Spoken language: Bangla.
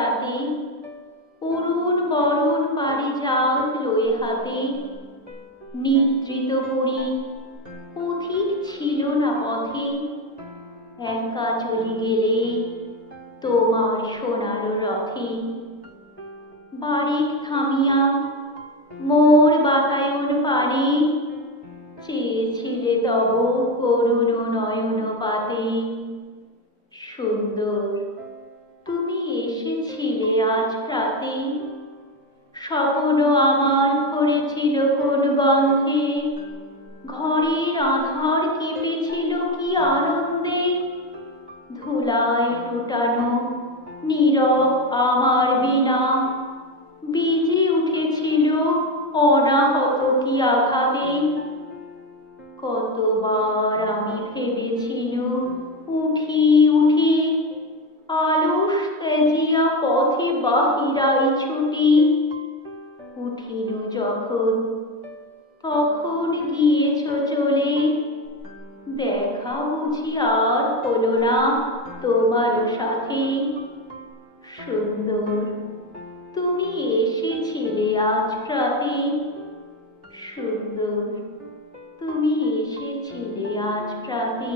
রাতে অরুণ বরণ পারিজাত লয়ে হাতে নিদ্রিত করি পথিক ছিল না পথে, একা চলে গেলে তোমার সোনার রথে। বারিক থামিয়া মোর বাতায়ন পানে চেয়েছিলে তব করুণ নয়ন পাতে। সুন্দর তুমি এসেছিলে আজ রাতে, স্বপ্ন আমার করেছিল কোন গন্ধে, ঘরের আধার কেঁপেছিল কি আনন্দে। ধুলায় ফুটানো নীরব আমার বীণা বেজে উঠেছিল অনাহত কি আঘাতে। কতবার আমি ভেবেছিল উঠি উঠি আলস ত্যাজিয়া পথে বাহিরাই ছুটি। উঠিনু যখন তখন গিয়েছ চলে, দেখা বুঝি আর হলো না তোমার সাথে। সুন্দর তুমি এসেছিলে আজ রাতে, সুন্দর তুমি এসেছিলে আজ রাতে।